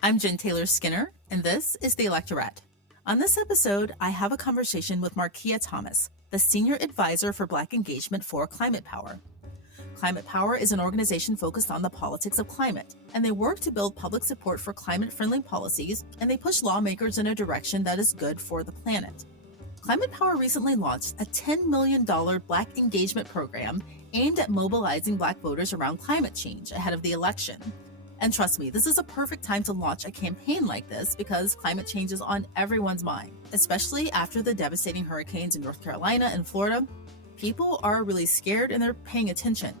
I'm Jen Taylor Skinner, and this is The Electorate. On this episode, I have a conversation with Markeya Thomas, the Senior Advisor for Black Engagement for Climate Power. Climate Power is an organization focused on the politics of climate, and they work to build public support for climate-friendly policies, and they push lawmakers in a direction that is good for the planet. Climate Power recently launched a $10 million Black engagement program aimed at mobilizing Black voters around climate change ahead of the election. And trust me, this is a perfect time to launch a campaign like this because climate change is on everyone's mind, especially after the devastating hurricanes in North Carolina and Florida. People are really scared and they're paying attention.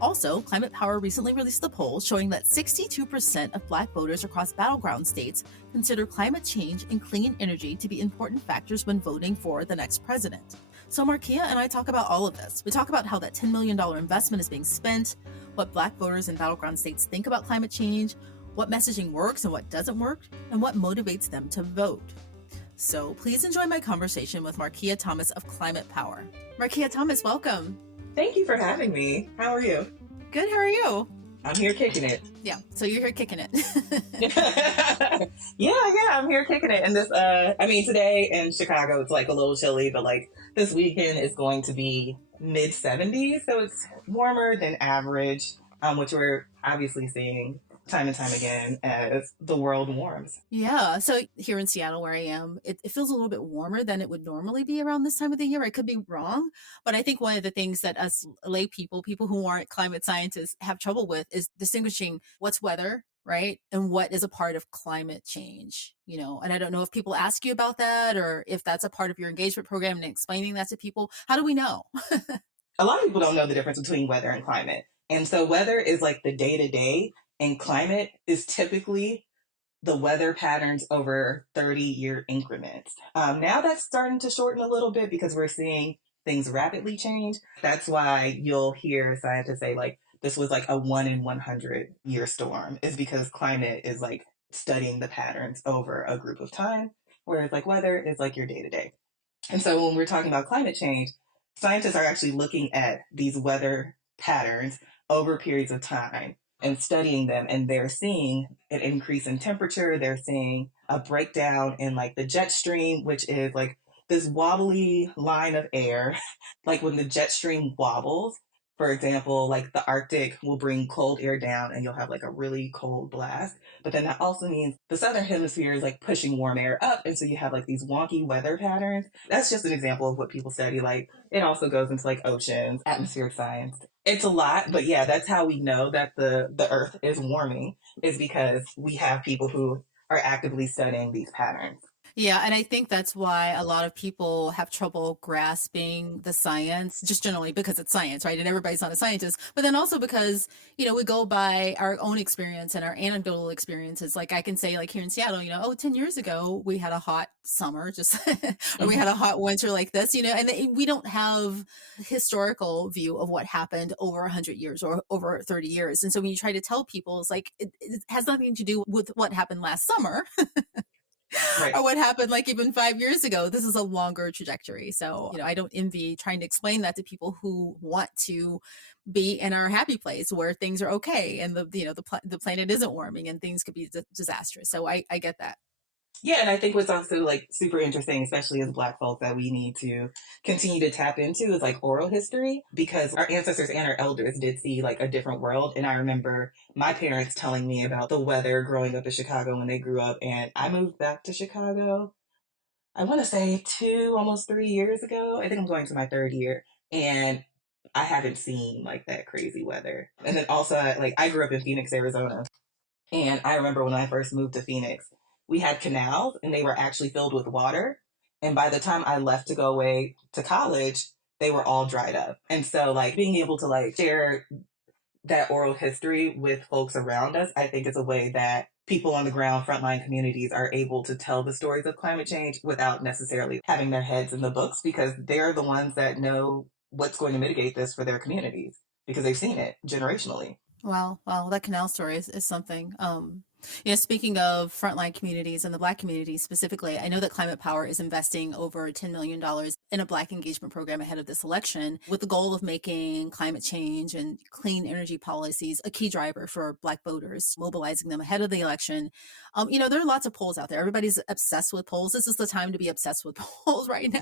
Also, Climate Power recently released a poll showing that 62% of Black voters across battleground states consider climate change and clean energy to be important factors when voting for the next president. So Markeya and I talk about all of this. We talk about how that $10 million investment is being spent, what Black voters in battleground states think about climate change, what messaging works and what doesn't work, and what motivates them to vote. So please enjoy my conversation with Markeya Thomas of Climate Power. Markeya Thomas, welcome. Thank you for having me. How are you? Good, how are you? I'm here kicking it. Yeah, so you're here kicking it. yeah, I'm here kicking it. And today in Chicago, it's like a little chilly, but like this weekend is going to be mid 70s. So it's warmer than average, which we're obviously seeing time and time again as the world warms. Yeah. So here in Seattle, where I am, it feels a little bit warmer than it would normally be around this time of the year. I could be wrong, but I think one of the things that us lay people who aren't climate scientists have trouble with is distinguishing what's weather, right? And what is a part of climate change, and I don't know if people ask you about that or if that's a part of your engagement program and explaining that to people. How do we know? A lot of people don't know the difference between weather and climate. And so weather is like the day to day, and climate is typically the weather patterns over 30-year increments. Now that's starting to shorten a little bit because we're seeing things rapidly change. That's why you'll hear scientists say like this was like a 1 in 100 year storm, is because climate is like studying the patterns over a group of time, whereas like weather is like your day to day. And so when we're talking about climate change, scientists are actually looking at these weather patterns over periods of time and studying them, and they're seeing an increase in temperature. They're seeing a breakdown in like the jet stream, which is like this wobbly line of air. Like when the jet stream wobbles, for example, like the Arctic will bring cold air down and you'll have like a really cold blast. But then that also means the southern hemisphere is like pushing warm air up. And so you have like these wonky weather patterns. That's just an example of what people study. Like it also goes into like oceans, atmospheric science. It's a lot, but yeah, that's how we know that the earth is warming, is because we have people who are actively studying these patterns. Yeah, and I think that's why a lot of people have trouble grasping the science, just generally because it's science, right? And everybody's not a scientist, but then also because, we go by our own experience and our anecdotal experiences. Like I can say like here in Seattle, 10 years ago, we had a hot summer, just, or we had a hot winter like this, and we don't have historical view of what happened over 100 years or over 30 years. And so when you try to tell people, it's like, it has nothing to do with what happened last summer. Right. Or what happened like even 5 years ago. This is a longer trajectory. So, I don't envy trying to explain that to people who want to be in our happy place where things are okay and the planet isn't warming and things could be disastrous. So I get that. Yeah, and I think what's also like super interesting, especially as Black folk, that we need to continue to tap into is like oral history, because our ancestors and our elders did see like a different world. And I remember my parents telling me about the weather growing up in Chicago when they grew up. And I moved back to Chicago, I want to say almost 3 years ago. I think I'm going to my third year. And I haven't seen like that crazy weather. And then also, I grew up in Phoenix, Arizona. And I remember when I first moved to Phoenix, we had canals and they were actually filled with water. And by the time I left to go away to college, they were all dried up. And so like being able to like share that oral history with folks around us, I think is a way that people on the ground, frontline communities are able to tell the stories of climate change without necessarily having their heads in the books, because they're the ones that know what's going to mitigate this for their communities because they've seen it generationally. Wow, that canal story is something. Speaking of frontline communities and the Black community specifically, I know that Climate Power is investing over $10 million in a Black engagement program ahead of this election with the goal of making climate change and clean energy policies a key driver for Black voters, mobilizing them ahead of the election. There are lots of polls out there. Everybody's obsessed with polls. This is the time to be obsessed with polls right now.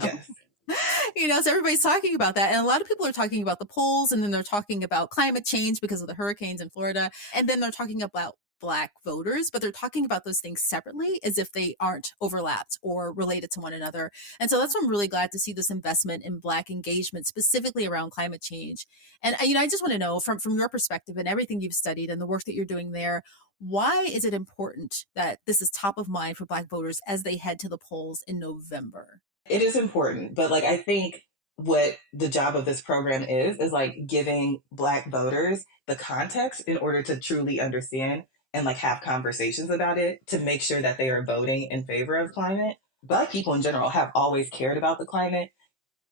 Yes. So everybody's talking about that. And a lot of people are talking about the polls, and then they're talking about climate change because of the hurricanes in Florida. And then they're talking about Black voters, but they're talking about those things separately as if they aren't overlapped or related to one another. And so that's why I'm really glad to see this investment in Black engagement, specifically around climate change. And, I just want to know from your perspective and everything you've studied and the work that you're doing there, why is it important that this is top of mind for Black voters as they head to the polls in November? It is important, but like I think what the job of this program is like giving Black voters the context in order to truly understand and like have conversations about it to make sure that they are voting in favor of climate. Black people in general have always cared about the climate.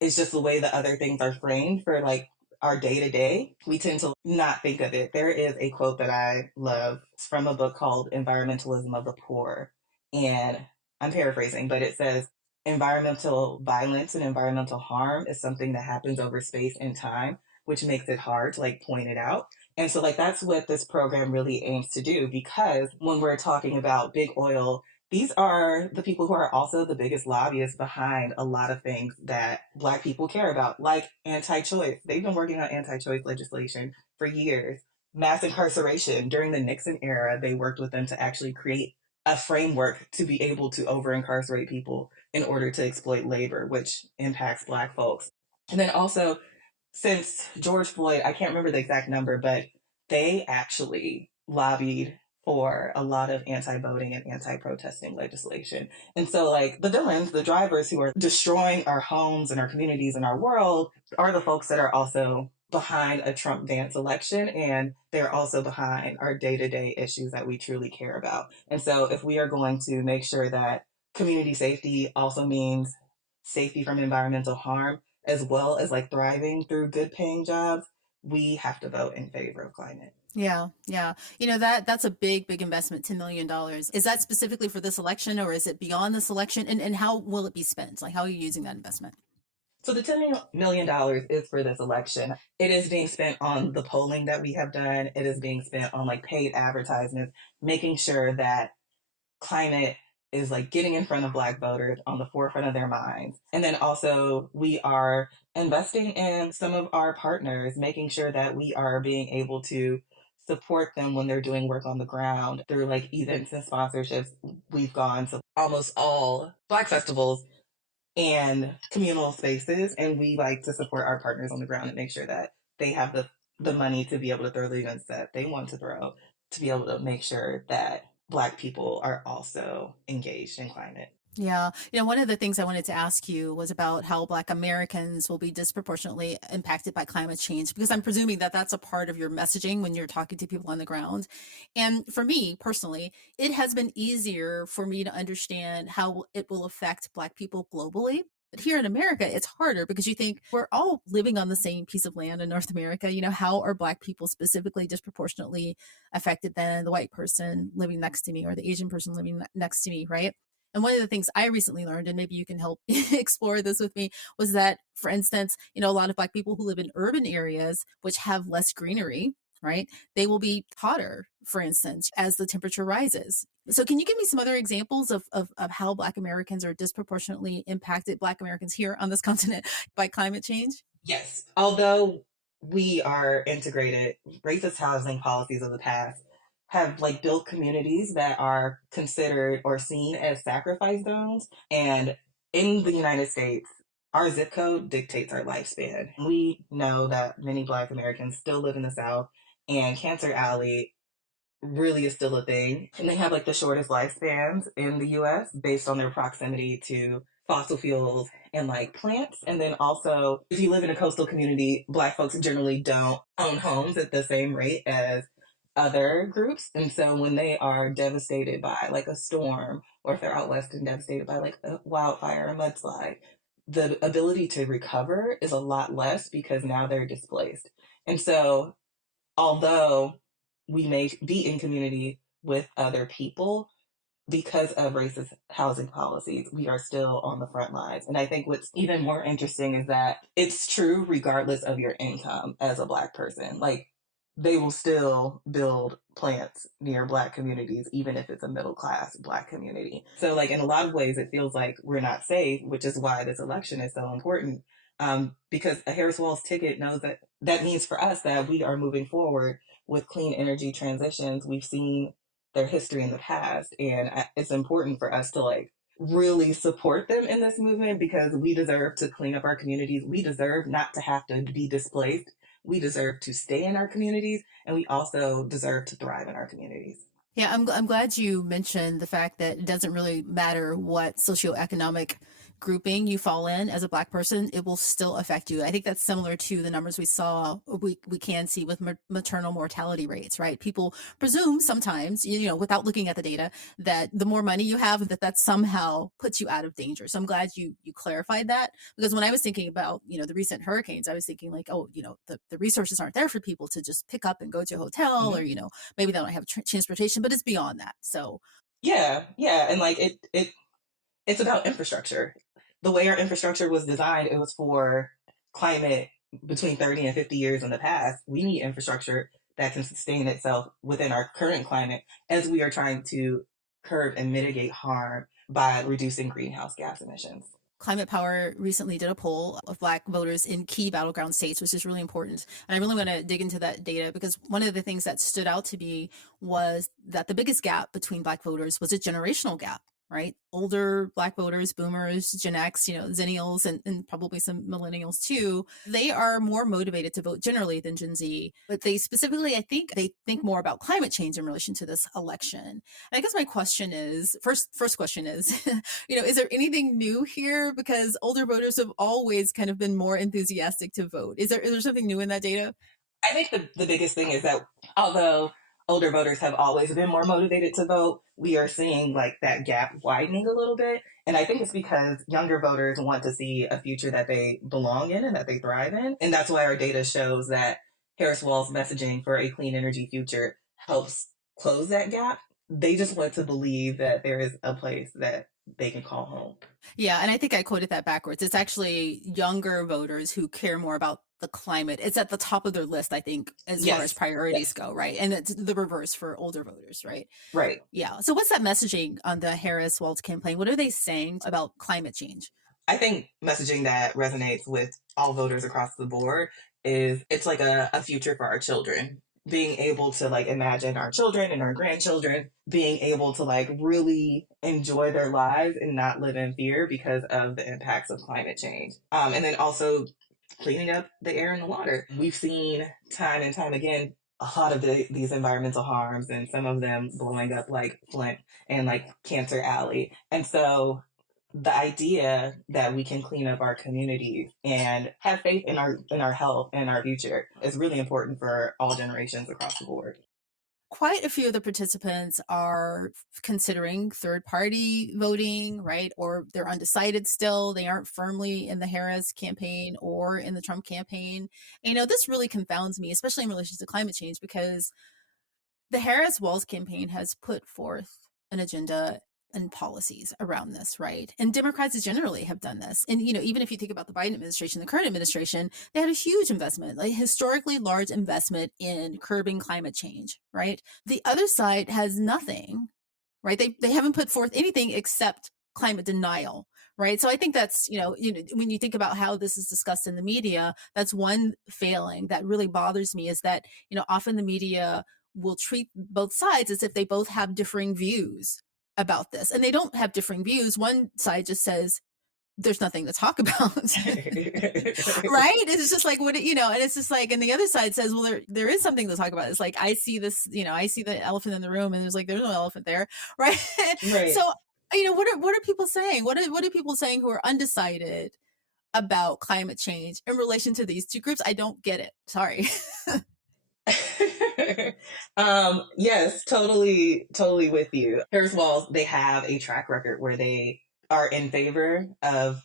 It's just the way the other things are framed for like our day to day. We tend to not think of it. There is a quote that I love. It's from a book called Environmentalism of the Poor. And I'm paraphrasing, but it says environmental violence and environmental harm is something that happens over space and time, which makes it hard to like point it out. And so like that's what this program really aims to do, because when we're talking about big oil, these are the people who are also the biggest lobbyists behind a lot of things that Black people care about, like anti-choice. They've been working on anti-choice legislation for years. Mass incarceration. During the Nixon era, they worked with them to actually create a framework to be able to over-incarcerate people in order to exploit labor, which impacts Black folks. And then also, since George Floyd, I can't remember the exact number, but they actually lobbied for a lot of anti-voting and anti-protesting legislation. And so like the villains, the drivers who are destroying our homes and our communities and our world are the folks that are also behind a Trump-Vance election, and they're also behind our day-to-day issues that we truly care about. And so if we are going to make sure that community safety also means safety from environmental harm, as well as like thriving through good paying jobs, we have to vote in favor of climate. Yeah, yeah. That's a big investment, $10 million. Is that specifically for this election, or is it beyond this election? And how will it be spent? Like, how are you using that investment? So the $10 million is for this election. It is being spent on the polling that we have done. It is being spent on like paid advertisements, making sure that climate is like getting in front of Black voters on the forefront of their minds. And then also we are investing in some of our partners, making sure that we are being able to support them when they're doing work on the ground through like events and sponsorships. We've gone to almost all Black festivals and communal spaces, and we like to support our partners on the ground and make sure that they have the money to be able to throw the events that they want to throw, to be able to make sure that Black people are also engaged in climate. Yeah. One of the things I wanted to ask you was about how Black Americans will be disproportionately impacted by climate change, because I'm presuming that that's a part of your messaging when you're talking to people on the ground. And for me personally, it has been easier for me to understand how it will affect Black people globally. But here in America, it's harder because you think we're all living on the same piece of land in North America. How are Black people specifically disproportionately affected than the white person living next to me or the Asian person living next to me, right? And one of the things I recently learned, and maybe you can help explore this with me, was that, for instance, a lot of Black people who live in urban areas, which have less greenery, right? They will be hotter, for instance, as the temperature rises. So can you give me some other examples of how Black Americans are disproportionately impacted, Black Americans here on this continent, by climate change? Yes. Although we are integrated, racist housing policies of the past have like built communities that are considered or seen as sacrifice zones. And in the United States, our zip code dictates our lifespan. We know that many Black Americans still live in the South, and Cancer Alley really is still a thing. And they have like the shortest lifespans in the US based on their proximity to fossil fuels and like plants. And then also, if you live in a coastal community, Black folks generally don't own homes at the same rate as other groups. And so when they are devastated by like a storm, or if they're out west and devastated by like a wildfire or a mudslide, the ability to recover is a lot less because now they're displaced. And so although we may be in community with other people, because of racist housing policies, we are still on the front lines. And I think what's even more interesting is that it's true regardless of your income as a Black person. Like, they will still build plants near Black communities, even if it's a middle class Black community. So, like, in a lot of ways, it feels like we're not safe, which is why this election is so important. Because a Harris Walls ticket knows that that means for us that we are moving forward with clean energy transitions. We've seen their history in the past, and it's important for us to like really support them in this movement, because we deserve to clean up our communities. We deserve not to have to be displaced. We deserve to stay in our communities, and we also deserve to thrive in our communities. Yeah, I'm glad you mentioned the fact that it doesn't really matter what socioeconomic grouping you fall in as a Black person, it will still affect you. I think that's similar to the numbers we can see with maternal mortality rates, right? People presume sometimes, without looking at the data, that the more money you have, that somehow puts you out of danger. So I'm glad you clarified that, because when I was thinking about, the recent hurricanes, I was thinking like, oh, the resources aren't there for people to just pick up and go to a hotel, or, Mm-hmm. maybe they don't have transportation, but it's beyond that. So Yeah, and like it's about infrastructure. The way our infrastructure was designed, it was for climate between 30 and 50 years in the past. We need infrastructure that can sustain itself within our current climate, as we are trying to curb and mitigate harm by reducing greenhouse gas emissions. Climate Power recently did a poll of Black voters in key battleground states, which is really important. And I really want to dig into that data, because one of the things that stood out to me was that the biggest gap between Black voters was a generational gap, right? Older Black voters, boomers, Gen X, Zennials, and probably some millennials too, they are more motivated to vote generally than Gen Z. But they specifically, I think, they think more about climate change in relation to this election. And I guess my question is, first question is, is there anything new here? Because older voters have always kind of been more enthusiastic to vote. Is there something new in that data? I think the biggest thing is that although older voters have always been more motivated to vote, we are seeing like that gap widening a little bit. And I think it's because younger voters want to see a future that they belong in and that they thrive in. And that's why our data shows that Harris Wall's messaging for a clean energy future helps close that gap. They just want to believe that there is a place that they can call home. Yeah, and I think I quoted that backwards. It's actually younger voters who care more about the climate. It's at the top of their list, I think, as far as Yes, priorities yes, go, right? And it's the reverse for older voters, right? right. Yeah. So what's that messaging on the Harris Walz campaign? What are they saying about climate change? I think messaging that resonates with all voters across the board is it's like a future for our children. Being able to like imagine our children and our grandchildren being able to like really enjoy their lives and not live in fear because of the impacts of climate change. And then also cleaning up the air and the water. We've seen time and time again a lot of these environmental harms, and some of them blowing up like Flint and like Cancer Alley. And so the idea that we can clean up our communities and have faith in our health and our future is really important for all generations across the board. Quite a few of the participants are considering third party voting, right? Or they're undecided still. They aren't firmly in the Harris campaign or in the Trump campaign. This really confounds me, especially in relation to climate change, because the Harris Walz campaign has put forth an agenda and policies around this, right? And Democrats generally have done this. And, even if you think about the Biden administration, the current administration, they had a huge investment, like historically large investment in curbing climate change, right? The other side has nothing, right? They haven't put forth anything except climate denial, right? So I think that's, when you think about how this is discussed in the media, that's one failing that really bothers me, is that, often the media will treat both sides as if they both have differing views about this. And they don't have differing views. One side just says, there's nothing to talk about. Right? It's just like, and it's just like, and the other side says, well, there is something to talk about. It's like, I see this, I see the elephant in the room, and there's no elephant there. Right. So, Right. what are people saying? What are people saying who are undecided about climate change in relation to these two groups? I don't get it. Sorry. Yes, totally with you. Harris Walls, they have a track record where they are in favor of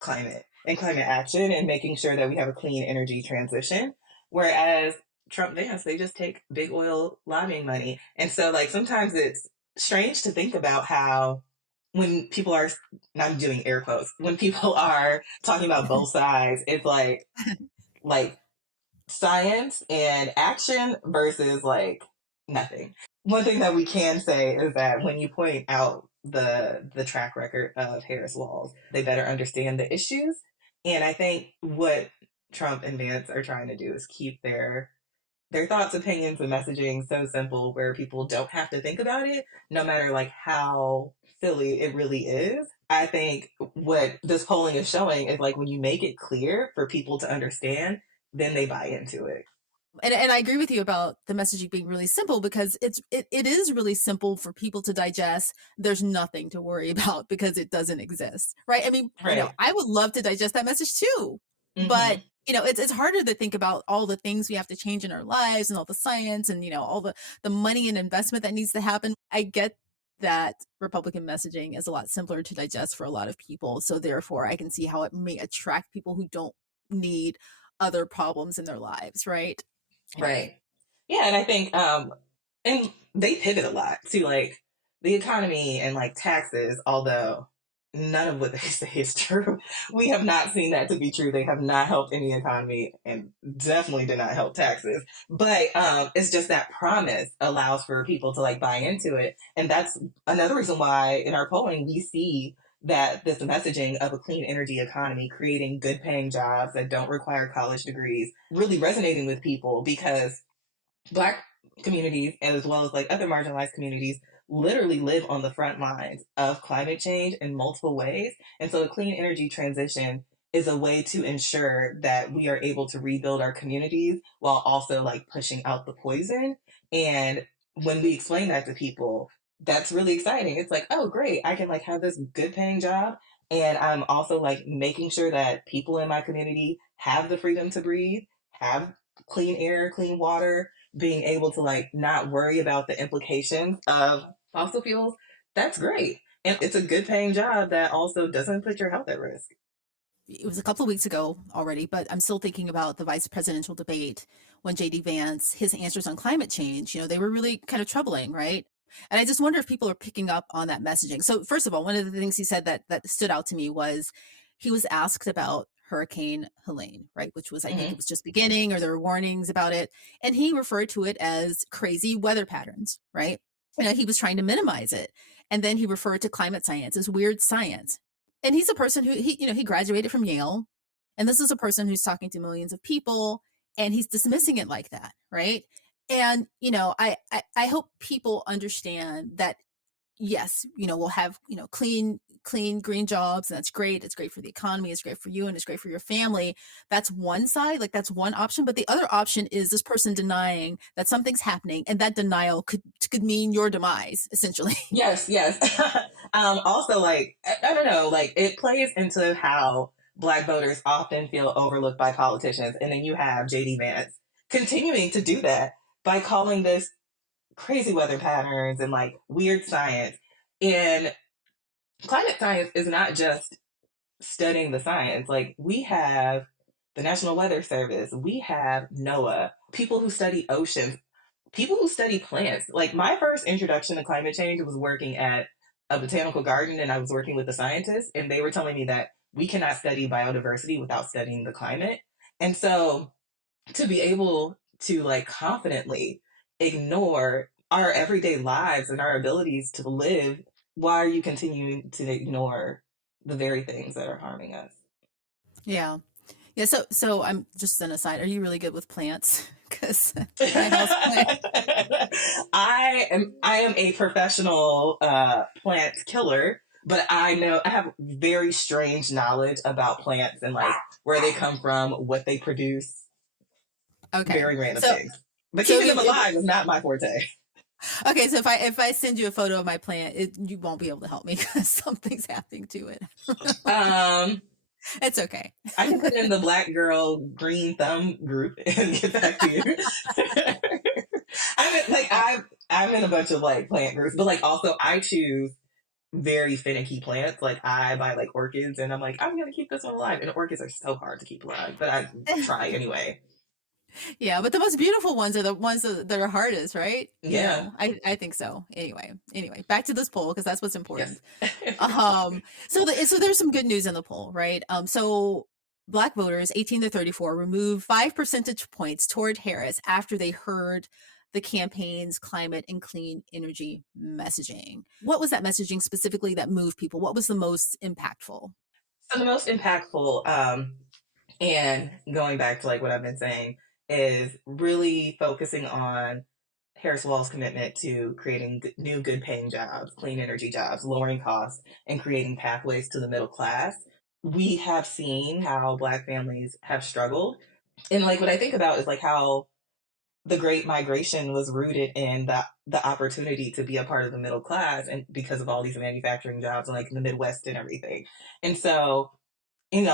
climate and climate action and making sure that we have a clean energy transition. Whereas Trump Vance, they just take big oil lobbying money. And so, like, sometimes it's strange to think about how when people are, and I'm doing air quotes, when people are talking about both sides, it's like science and action versus like nothing. One thing that we can say is that when you point out the track record of Harris Walls, they better understand the issues. And I think what Trump and Vance are trying to do is keep their thoughts, opinions, and messaging so simple where people don't have to think about it, no matter like how silly it really is. I think what this polling is showing is like when you make it clear for people to understand, then they buy into it. And I agree with you about the messaging being really simple, because it is really simple for people to digest. There's nothing to worry about because it doesn't exist, right? I mean, Right. I would love to digest that message too, but Mm-hmm. it's harder to think about all the things we have to change in our lives and all the science and all the money and investment that needs to happen. I get that Republican messaging is a lot simpler to digest for a lot of people, so therefore I can see how it may attract people who don't need other problems in their lives, right? Right. Yeah, and I think and they pivot a lot to like the economy and like taxes, although none of what they say is true. We have not seen that to be true. They have not helped any economy and definitely did not help taxes. But it's just that promise allows for people to like buy into it. And that's another reason why in our polling we see that this messaging of a clean energy economy, creating good paying jobs that don't require college degrees, really resonating with people because Black communities, as well as like other marginalized communities, literally live on the front lines of climate change in multiple ways. And so a clean energy transition is a way to ensure that we are able to rebuild our communities while also like pushing out the poison. And when we explain that to people, that's really exciting. It's like, oh great, I can like have this good paying job, and I'm also like making sure that people in my community have the freedom to breathe, have clean air, clean water, being able to like not worry about the implications of fossil fuels. That's great. And it's a good paying job that also doesn't put your health at risk. It was a couple of weeks ago already, but I'm still thinking about the vice presidential debate when JD Vance, his answers on climate change, they were really kind of troubling, right? And I just wonder if people are picking up on that messaging. So first of all, one of the things he said that stood out to me was he was asked about Hurricane Helene, right? Which was, I think it Mm-hmm. was just beginning, or there were warnings about it. And he referred to it as crazy weather patterns, right? He was trying to minimize it. And then he referred to climate science as weird science. And he's a person who he graduated from Yale, and this is a person who's talking to millions of people, and he's dismissing it like that, right? And I hope people understand that yes, we'll have, clean green jobs, and that's great. It's great for the economy, it's great for you, and it's great for your family. That's one side, like that's one option. But the other option is this person denying that something's happening, and that denial could mean your demise, essentially. Yes, yes. Also, like, I don't know, like, it plays into how Black voters often feel overlooked by politicians. And then you have JD Vance continuing to do that by calling this crazy weather patterns and like weird science. And climate science is not just studying the science. Like, we have the National Weather Service, we have NOAA, people who study oceans, people who study plants. Like, my first introduction to climate change was working at a botanical garden, and I was working with the scientists, and they were telling me that we cannot study biodiversity without studying the climate. And so to be able to like confidently ignore our everyday lives and our abilities to live, why are you continuing to ignore the very things that are harming us? Yeah. Yeah, so I'm just an aside. Are you really good with plants? Because my house plant. I am a professional plant killer, but I know I have very strange knowledge about plants and like where they come from, what they produce, Okay, very random so things. But so keeping them alive is not my forte. okay, so if I send you a photo of my plant, you won't be able to help me because something's happening to it. Um, It's okay. I can put it in the Black Girl Green Thumb group and get back to you. I'm in a bunch of like plant groups, but like also I choose very finicky plants. Like I buy like orchids, and I'm like I'm gonna keep this one alive, and orchids are so hard to keep alive, but I try anyway. Yeah, but the most beautiful ones are the ones that are hardest, right? Yeah. I think so. Anyway, back to this poll because that's what's Yes. important. So there's some good news in the poll, right? So Black voters 18 to 34 removed 5 percentage points toward Harris after they heard the campaign's climate and clean energy messaging. What was that messaging specifically that moved people? What was the most impactful? So the most impactful, and going back to like what I've been saying, is really focusing on Harris Wall's commitment to creating new good paying jobs, clean energy jobs, lowering costs, and creating pathways to the middle class. We have seen how Black families have struggled. And like what I think about is like how the great migration was rooted in the opportunity to be a part of the middle class, and because of all these manufacturing jobs and like in the Midwest and everything. And so,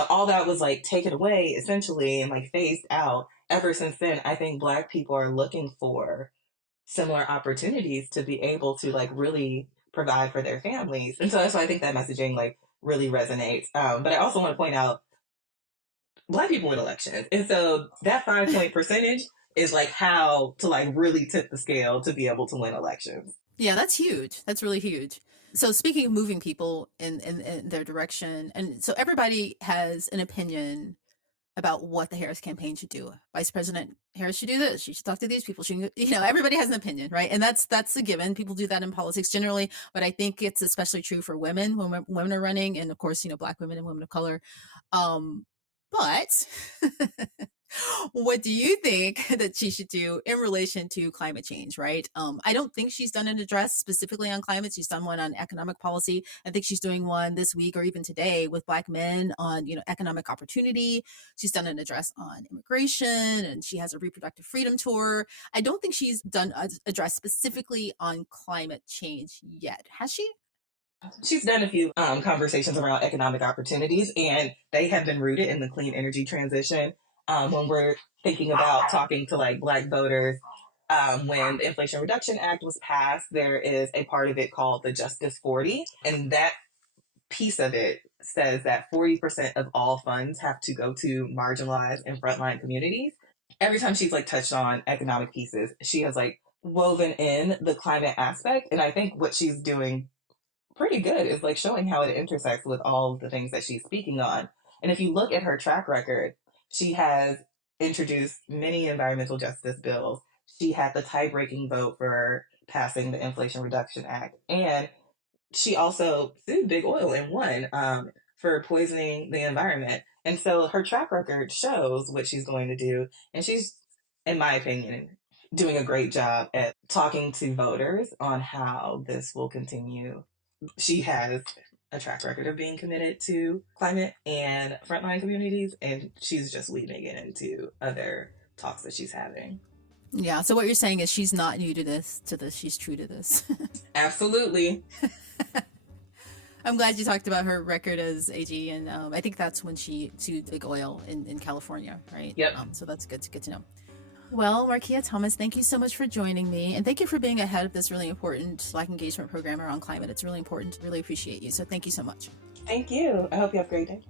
all that was like taken away essentially and like phased out. Ever since then, I think Black people are looking for similar opportunities to be able to like really provide for their families. And so that's why I think that messaging like really resonates. But I also want to point out Black people win elections. And so that 5 point percentage is like how to like really tip the scale to be able to win elections. Yeah, that's huge. That's really huge. So speaking of moving people in their direction, and so everybody has an opinion about what the Harris campaign should do. Vice President Harris should do this. She should talk to these people. She, everybody has an opinion, right? And that's a given. People do that in politics generally, but I think it's especially true for women when women are running, and of course, Black women and women of color. But what do you think that she should do in relation to climate change, right? I don't think she's done an address specifically on climate. She's done one on economic policy. I think she's doing one this week or even today with Black men on, economic opportunity. She's done an address on immigration, and she has a reproductive freedom tour. I don't think she's done an address specifically on climate change yet. Has she? She's done a few conversations around economic opportunities, and they have been rooted in the clean energy transition. When we're thinking about talking to like Black voters, when the Inflation Reduction Act was passed, there is a part of it called the Justice 40, and that piece of it says that 40% of all funds have to go to marginalized and frontline communities. Every time she's like touched on economic pieces, she has like woven in the climate aspect, and I think what she's doing pretty good is like showing how it intersects with all of the things that she's speaking on. And if you look at her track record, she has introduced many environmental justice bills. She had the tie-breaking vote for passing the Inflation Reduction Act, and she also sued Big Oil and won for poisoning the environment. And so her track record shows what she's going to do, and she's, in my opinion, doing a great job at talking to voters on how this will continue. She has a track record of being committed to climate and frontline communities, and she's just weaving it into other talks that she's having. Yeah. So what you're saying is she's not new to this. She's true to this. Absolutely. I'm glad you talked about her record as AG, and I think that's when she sued Big Oil in California, right? Yep. So that's good to know. Well, Markeya Thomas, thank you so much for joining me, and thank you for being ahead of this really important Black engagement program around climate. It's really important. Really appreciate you. So thank you so much. Thank you. I hope you have a great day.